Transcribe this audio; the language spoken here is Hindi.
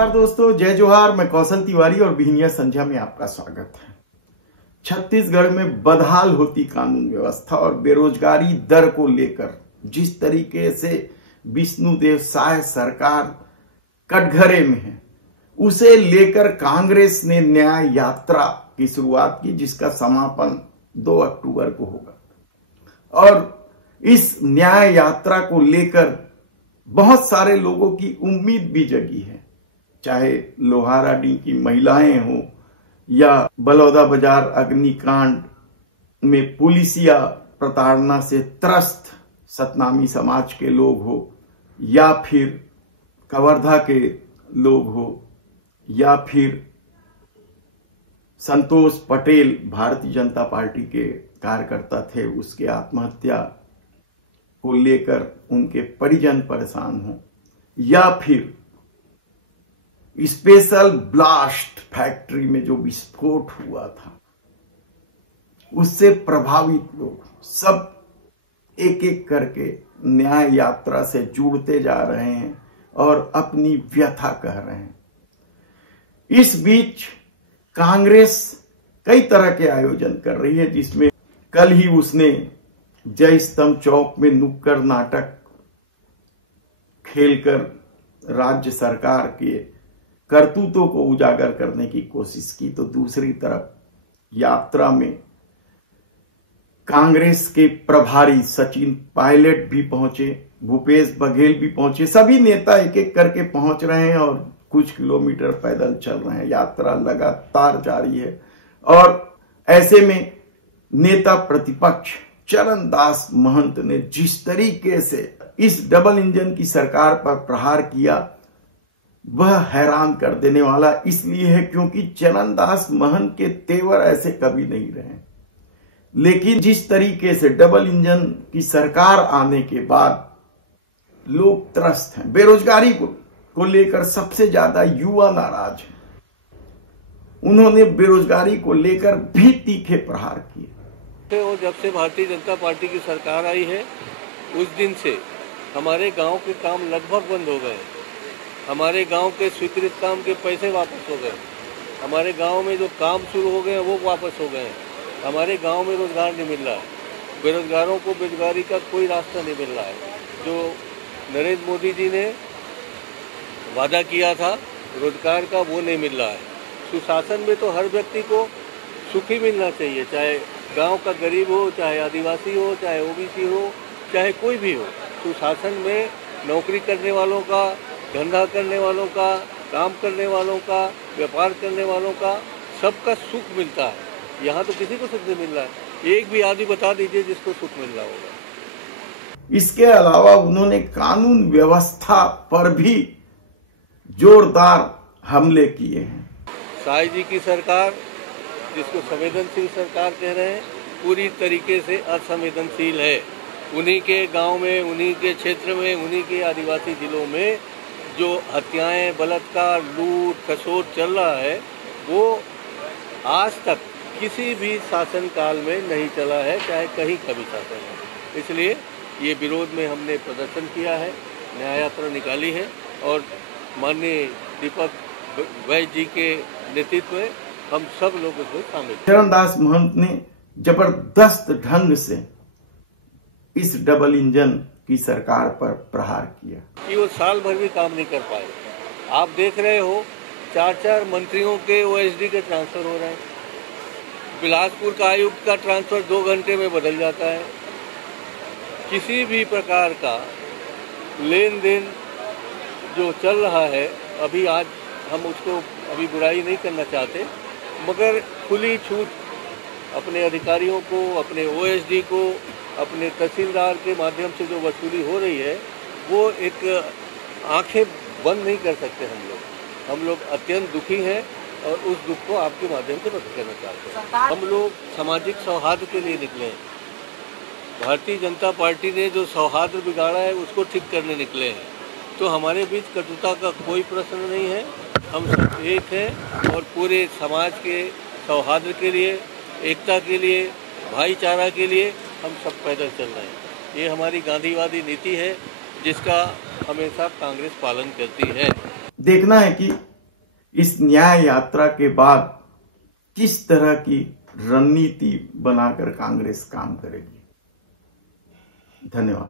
नमस्कार दोस्तों, जय जोहार। मैं कौशल तिवारी और बिहनिया संध्या में आपका स्वागत है। छत्तीसगढ़ में बदहाल होती कानून व्यवस्था और बेरोजगारी दर को लेकर जिस तरीके से विष्णुदेव साय सरकार कटघरे में है, उसे लेकर कांग्रेस ने न्याय यात्रा की शुरुआत की, जिसका समापन 2 अक्टूबर को होगा। और इस न्याय यात्रा को लेकर बहुत सारे लोगों की उम्मीद भी जगी है, चाहे लोहाराडी की महिलाएं हो या बलौदा बाजार अग्निकांड में पुलिसिया प्रताड़ना से त्रस्त सतनामी समाज के लोग हो, या फिर कवर्धा के लोग हो, या फिर संतोष पटेल भारतीय जनता पार्टी के कार्यकर्ता थे, उसके आत्महत्या को लेकर उनके परिजन परेशान हो, या फिर स्पेशल ब्लास्ट फैक्ट्री में जो विस्फोट हुआ था उससे प्रभावित लोग सब एक एक करके न्याय यात्रा से जुड़ते जा रहे हैं और अपनी व्यथा कह रहे हैं। इस बीच कांग्रेस कई तरह के आयोजन कर रही है, जिसमें कल ही उसने जय स्तंभ चौक में नुक्कड़ नाटक खेलकर राज्य सरकार के करतूतों को उजागर करने की कोशिश की, तो दूसरी तरफ यात्रा में कांग्रेस के प्रभारी सचिन पायलट भी पहुंचे, भूपेश बघेल भी पहुंचे। सभी नेता एक एक करके पहुंच रहे हैं और कुछ किलोमीटर पैदल चल रहे हैं। यात्रा लगातार जारी है और ऐसे में नेता प्रतिपक्ष चरणदास महंत ने जिस तरीके से इस डबल इंजन की सरकार पर प्रहार किया, वह हैरान कर देने वाला इसलिए है क्योंकि चरणदास महंत के तेवर ऐसे कभी नहीं रहे। लेकिन जिस तरीके से डबल इंजन की सरकार आने के बाद लोग त्रस्त हैं, बेरोजगारी को लेकर सबसे ज्यादा युवा नाराज हैं, उन्होंने बेरोजगारी को लेकर भी तीखे प्रहार किए। और जब से भारतीय जनता पार्टी की सरकार आई है, उस दिन से हमारे गांव के काम लगभग बंद हो गए। हमारे गांव के स्वीकृत काम के पैसे वापस हो गए। हमारे गांव में जो काम शुरू हो गए हैं वो वापस हो गए हैं। हमारे गांव में रोजगार नहीं मिल रहा है। बेरोजगारों को बेरोजगारी का कोई रास्ता नहीं मिल रहा है। जो नरेंद्र मोदी जी ने वादा किया था रोजगार का, वो नहीं मिल रहा है। सुशासन में तो हर व्यक्ति को सुखी मिलना चाहिए, चाहे गांव का गरीब हो, चाहे आदिवासी हो, चाहे ओबीसी हो, चाहे कोई भी हो। सुशासन में नौकरी करने वालों का, धंधा करने वालों का, काम करने वालों का, व्यापार करने वालों का, सबका सुख मिलता है। यहाँ तो किसी को सुख नहीं मिल रहा है। एक भी आदमी बता दीजिए जिसको सुख मिल रहा होगा। इसके अलावा उन्होंने कानून व्यवस्था पर भी जोरदार हमले किए हैं। साय जी की सरकार, जिसको संवेदनशील सरकार कह रहे हैं, पूरी तरीके से असंवेदनशील है। उन्हीं के गांव में, उन्हीं के क्षेत्र में, उन्हीं के आदिवासी जिलों में जो हत्याएं, बलात्कार, लूट खसोट चल रहा है, वो आज तक किसी भी शासन काल में नहीं चला है, चाहे कहीं का भी शासन है। इसलिए ये विरोध में हमने प्रदर्शन किया है, न्याय यात्रा निकाली है और माननीय दीपक वैद्य जी के नेतृत्व में हम सब लोग उसमें शामिल। चरणदास महंत ने जबरदस्त ढंग से इस डबल इंजन की सरकार पर प्रहार किया कि वो साल भर भी काम नहीं कर पाए। आप देख रहे हो 4-4 मंत्रियों के ओएसडी के ट्रांसफर हो रहे हैं। बिलासपुर का आयुक्त का ट्रांसफर 2 घंटे में बदल जाता है। किसी भी प्रकार का लेन देन जो चल रहा है, अभी आज हम उसको अभी बुराई नहीं करना चाहते, मगर खुली छूट अपने अधिकारियों को, अपने ओएसडी को, अपने तहसीलदार के माध्यम से जो वसूली हो रही है, वो एक आंखें बंद नहीं कर सकते हम लोग अत्यंत दुखी हैं और उस दुख को आपके माध्यम से व्यक्त करना चाहते हैं। हम लोग सामाजिक सौहार्द के लिए निकले हैं। भारतीय जनता पार्टी ने जो सौहार्द बिगाड़ा है उसको ठीक करने निकले हैं। तो हमारे बीच कटुता का कोई प्रश्न नहीं है। हम सब एक हैं और पूरे समाज के सौहार्द के लिए, एकता के लिए, भाईचारा के लिए हम सब पैदल चल रहे हैं। ये हमारी गांधीवादी नीति है जिसका हमेशा कांग्रेस पालन करती है। देखना है कि इस न्याय यात्रा के बाद किस तरह की रणनीति बनाकर कांग्रेस काम करेगी। धन्यवाद।